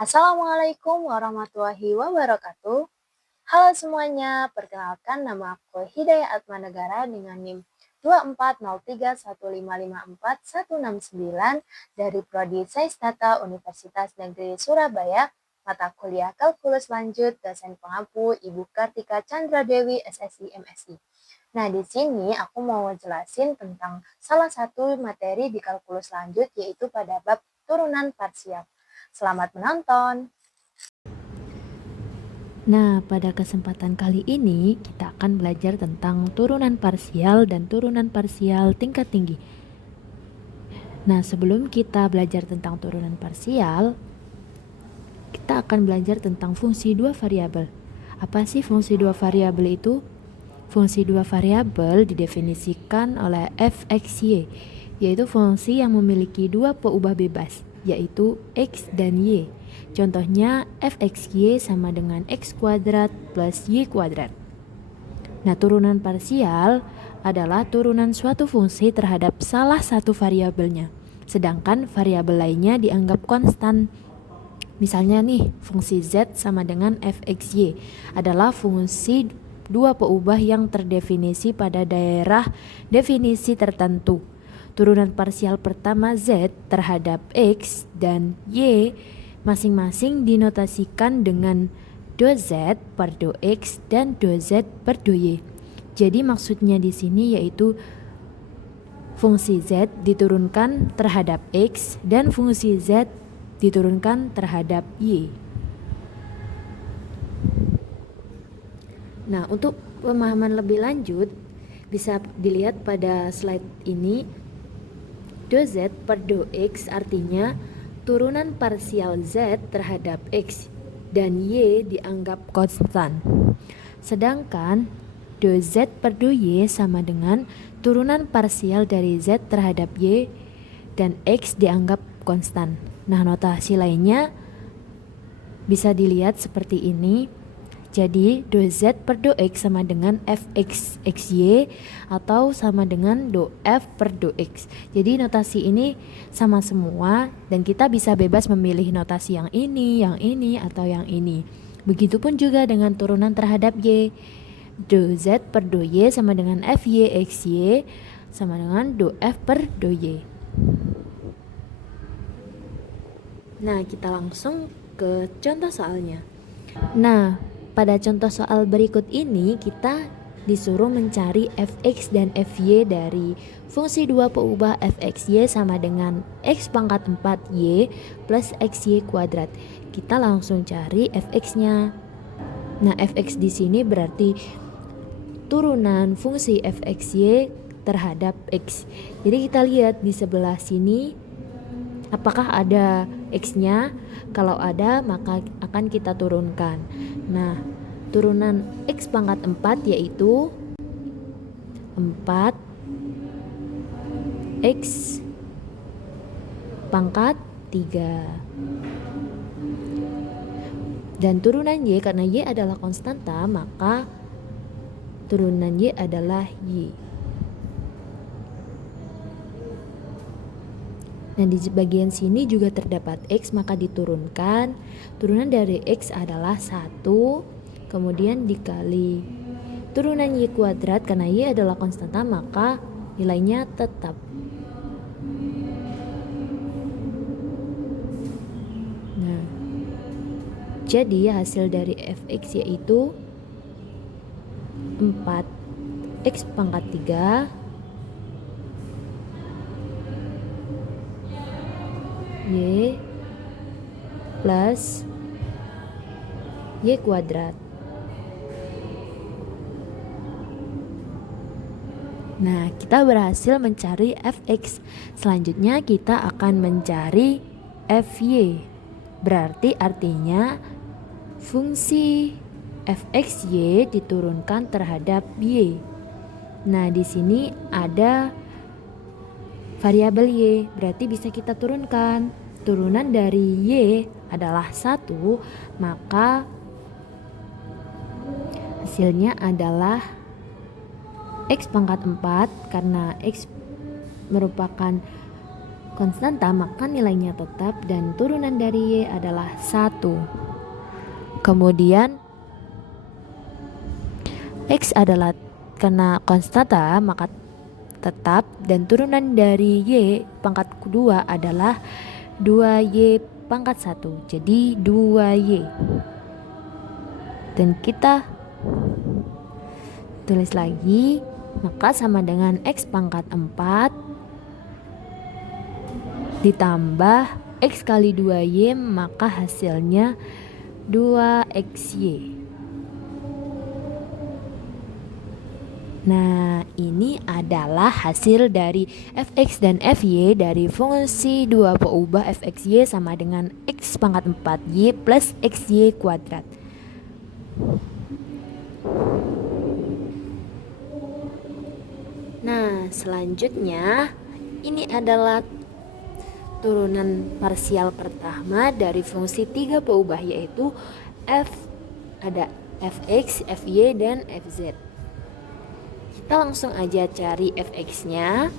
Assalamualaikum warahmatullahi wabarakatuh. Halo semuanya, perkenalkan nama aku Hidayah Atmanegara dengan NIM 24031554169 dari Prodi Sains Data Universitas Negeri Surabaya, mata kuliah Kalkulus Lanjut, dosen pengampu Ibu Kartika Chandra Dewi SSI MSI. Nah, di sini aku mau jelasin tentang salah satu materi di kalkulus lanjut yaitu pada bab turunan parsial. Selamat menonton. Nah, pada kesempatan kali ini kita akan belajar tentang turunan parsial dan turunan parsial tingkat tinggi. Nah, sebelum kita belajar tentang turunan parsial, kita akan belajar tentang fungsi dua variabel. Apa sih fungsi dua variabel itu? Fungsi dua variabel didefinisikan oleh f(x, y), yaitu fungsi yang memiliki dua peubah bebas, yaitu x dan y. Contohnya f(x,y) sama dengan x kuadrat plus y kuadrat. Nah, turunan parsial adalah turunan suatu fungsi terhadap salah satu variabelnya, sedangkan variabel lainnya dianggap konstan. Misalnya nih, fungsi z sama dengan f(x,y) adalah fungsi dua peubah yang terdefinisi pada daerah definisi tertentu. Turunan parsial pertama z terhadap x dan y masing-masing dinotasikan dengan do z per do x dan do z per do y. Jadi maksudnya di sini yaitu fungsi z diturunkan terhadap x dan fungsi z diturunkan terhadap y. Nah, untuk pemahaman lebih lanjut bisa dilihat pada slide ini. Do z per do x artinya turunan parsial z terhadap x dan y dianggap konstan. Sedangkan do z per do y sama dengan turunan parsial dari z terhadap y dan x dianggap konstan. Nah, notasi lainnya bisa dilihat seperti ini. Jadi do z per do x sama dengan fx xy atau sama dengan do f per do x. Jadi notasi ini sama semua dan kita bisa bebas memilih notasi yang ini atau yang ini. Begitupun juga dengan turunan terhadap y. Do z per do y sama dengan fy xy sama dengan do f per do y. Nah, kita langsung ke contoh soalnya. Nah, pada contoh soal berikut ini kita disuruh mencari fx dan fy dari fungsi dua peubah fxy sama dengan x pangkat 4y plus xy kuadrat. Kita langsung cari fx-nya. Nah, fx di sini berarti turunan fungsi fxy terhadap x. Jadi kita lihat di sebelah sini apakah ada x-nya? Kalau ada, maka akan kita turunkan. Nah, turunan x pangkat 4 yaitu 4 x pangkat 3. Dan turunan y, karena y adalah konstanta, maka turunan y adalah y. Nah, di bagian sini juga terdapat x, maka diturunkan. Turunan dari x adalah 1, kemudian dikali turunan y kuadrat, karena y adalah konstanta maka nilainya tetap. Nah, jadi hasil dari fx yaitu 4 x pangkat 3 y plus y kuadrat. Nah, kita berhasil mencari fx. Selanjutnya kita akan mencari fy. Berarti artinya fungsi fxy diturunkan terhadap y. Nah, di sini ada variabel y, berarti bisa kita turunkan. Turunan dari y adalah 1, maka hasilnya adalah x pangkat 4 karena x merupakan konstanta, maka nilainya tetap dan turunan dari Y adalah 1. Kemudian X adalah karena konstanta maka tetap dan turunan dari Y pangkat kedua adalah 2Y pangkat 1. Jadi 2Y. Dan kita tulis lagi, maka sama dengan X pangkat 4 ditambah X kali 2Y, maka hasilnya 2XY. Nah, ini adalah hasil dari fx dan fy dari fungsi dua peubah fxy sama dengan x pangkat 4y plus xy kuadrat. Nah, selanjutnya ini adalah turunan parsial pertama dari fungsi tiga peubah, yaitu ada fx, fy, dan fz. Kita langsung aja cari fx-nya.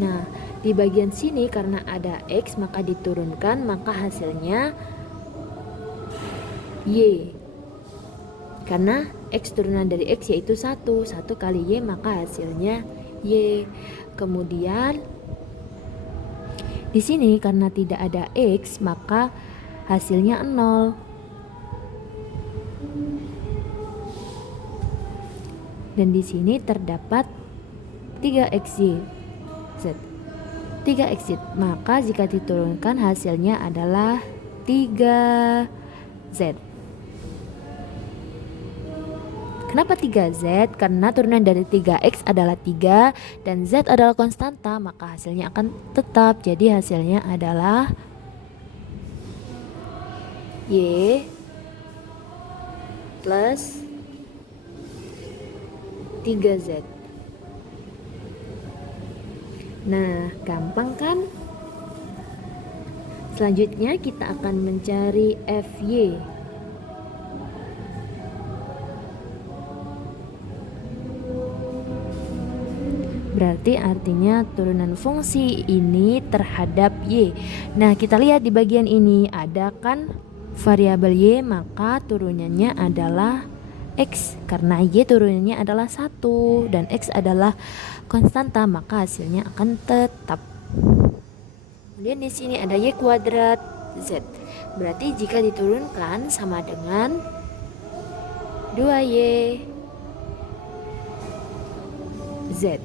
Nah, di bagian sini karena ada x maka diturunkan, maka hasilnya y. Karena x turunan dari x yaitu 1 kali y, maka hasilnya y. Kemudian di sini karena tidak ada x maka hasilnya 0. Dan di sini terdapat 3xy z. 3xy, maka jika diturunkan hasilnya adalah 3z. Kenapa 3z? Karena turunan dari 3x adalah 3 dan z adalah konstanta, maka hasilnya akan tetap. Jadi hasilnya adalah y plus 3z. Nah, gampang kan? Selanjutnya kita akan mencari fy. Berarti artinya turunan fungsi ini terhadap y. Nah, kita lihat di bagian ini ada kan variabel y, maka turunannya adalah x. Karena y turunannya adalah 1 dan x adalah konstanta, maka hasilnya akan tetap. Kemudian di sini ada y kuadrat z. Berarti jika diturunkan sama dengan 2y z.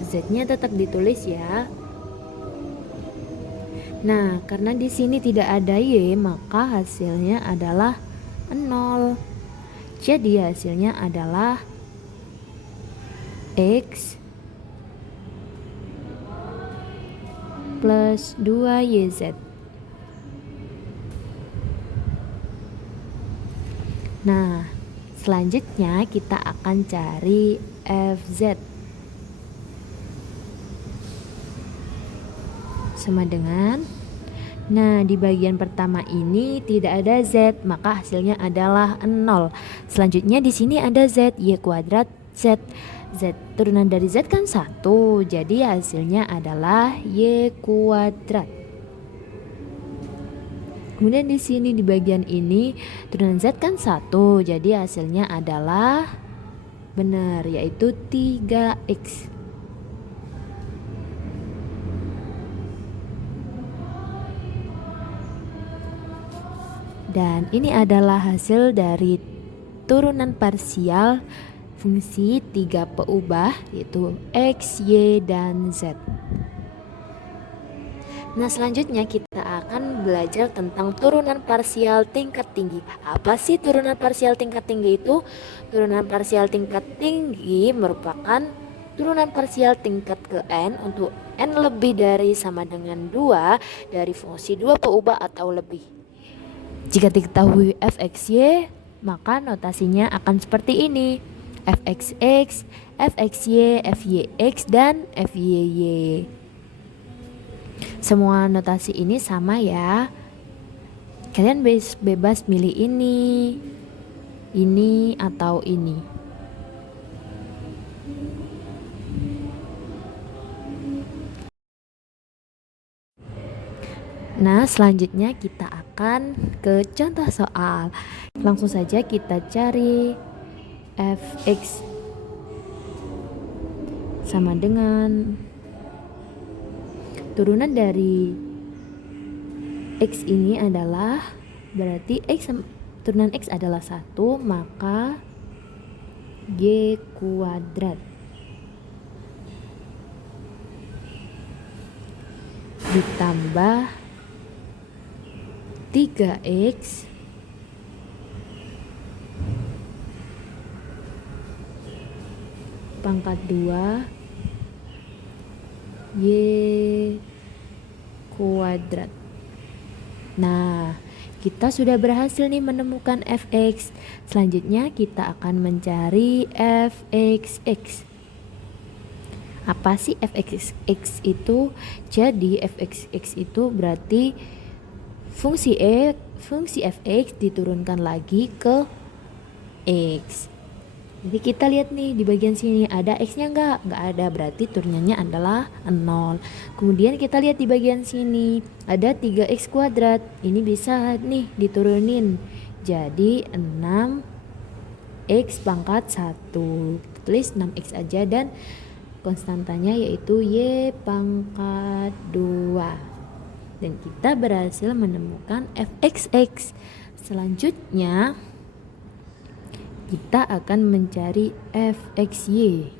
Z-nya tetap ditulis ya. Nah, karena di sini tidak ada y, maka hasilnya adalah 0. Jadi hasilnya adalah x plus 2yz. Nah, selanjutnya kita akan cari fz. Sama dengan, nah di bagian pertama ini tidak ada z, maka hasilnya adalah 0. Selanjutnya di sini ada z, y kuadrat z. Z turunan dari z kan 1, jadi hasilnya adalah y kuadrat. Kemudian di sini di bagian ini turunan z kan 1, jadi hasilnya adalah benar, yaitu 3x. Dan ini adalah hasil dari turunan parsial fungsi tiga peubah, yaitu x, y, dan z. Nah, selanjutnya kita akan belajar tentang turunan parsial tingkat tinggi. Apa sih turunan parsial tingkat tinggi itu? Turunan parsial tingkat tinggi merupakan turunan parsial tingkat ke n untuk n lebih dari sama dengan 2 dari fungsi dua peubah atau lebih. Jika diketahui fxy, maka notasinya akan seperti ini: fxx, fxy, fyx, dan fyy. Semua notasi ini sama ya. Kalian bebas milih ini, atau ini. Nah, selanjutnya kita akan ke contoh soal. Langsung saja kita cari fx sama dengan turunan dari x ini adalah berarti turunan x adalah 1, maka y kuadrat ditambah 3x pangkat 2 y kuadrat. Nah, kita sudah berhasil nih menemukan fx. Selanjutnya kita akan mencari fxx. Apa sih fxx itu? Jadi fxx itu berarti fungsi fx diturunkan lagi ke x. Jadi kita lihat nih di bagian sini ada x-nya nggak ada, berarti turunannya adalah 0. Kemudian kita lihat di bagian sini ada 3x kuadrat, ini bisa nih diturunin jadi 6x pangkat 1. Tulis 6x aja dan konstantanya yaitu y pangkat 2. Dan kita berhasil menemukan fxx. Selanjutnya kita akan mencari fxy.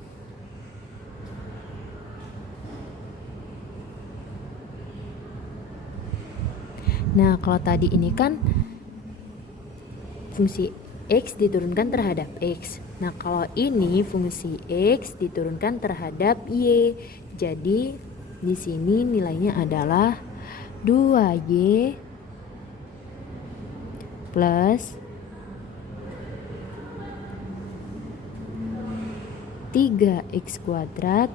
Nah, kalau tadi ini kan fungsi x diturunkan terhadap x. Nah, kalau ini fungsi x diturunkan terhadap y. Jadi di sini nilainya adalah 2y plus 3x kuadrat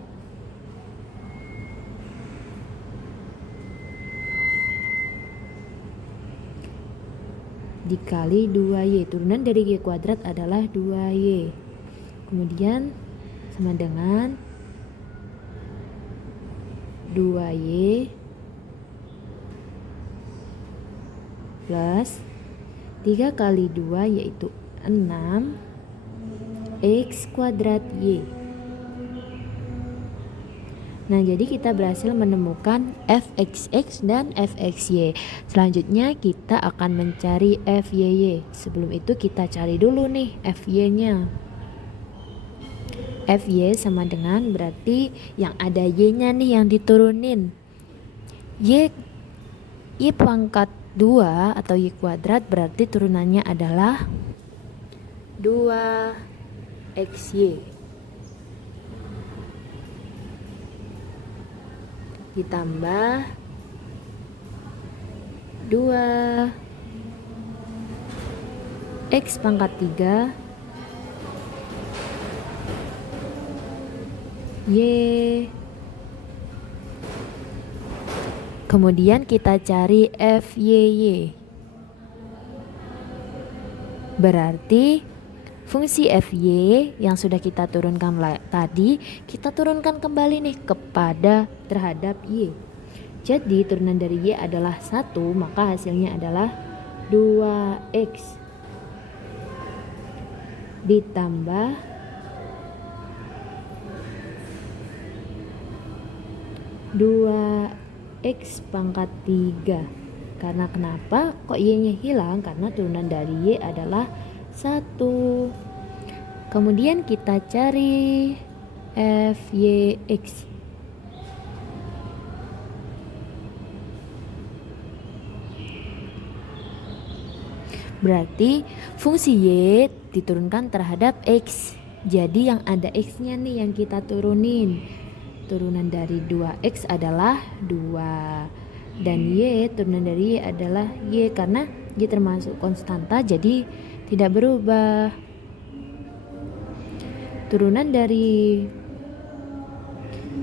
dikali 2y. Turunan dari y kuadrat adalah 2y. Kemudian sama dengan 2y plus 3 kali 2 yaitu 6 x kuadrat y. Nah, jadi kita berhasil menemukan fxx dan fxy. Selanjutnya kita akan mencari fyy. Sebelum itu kita cari dulu nih fy-nya. Fy sama dengan berarti yang ada y-nya nih yang diturunin. Y pangkat 2 atau y kuadrat berarti turunannya adalah 2xy ditambah 2x pangkat 3 y. Kemudian kita cari fyy. Berarti fungsi fy yang sudah kita turunkan tadi, kita turunkan kembali nih kepada terhadap y. Jadi turunan dari y adalah 1, maka hasilnya adalah 2x ditambah 2x pangkat 3. Karena kenapa kok y-nya hilang? Karena turunan dari y adalah 1. Kemudian kita cari fyx. Berarti fungsi y diturunkan terhadap x. Jadi yang ada x-nya nih yang kita turunin. Turunan dari 2x adalah 2. Dan y, turunan dari y adalah y. Karena y termasuk konstanta jadi tidak berubah. Turunan dari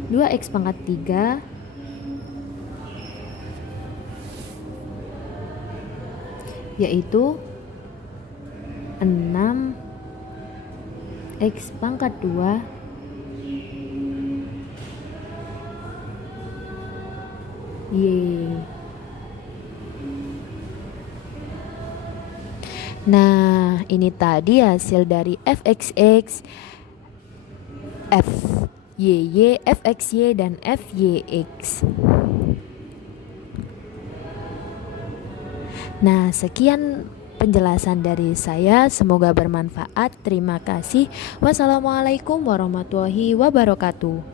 2x pangkat 3 yaitu 6x pangkat 2 y. Nah, ini tadi hasil dari fxx, fyy, fxy, dan fyx. Nah, sekian penjelasan dari saya, semoga bermanfaat. Terima kasih. Wassalamualaikum warahmatullahi wabarakatuh.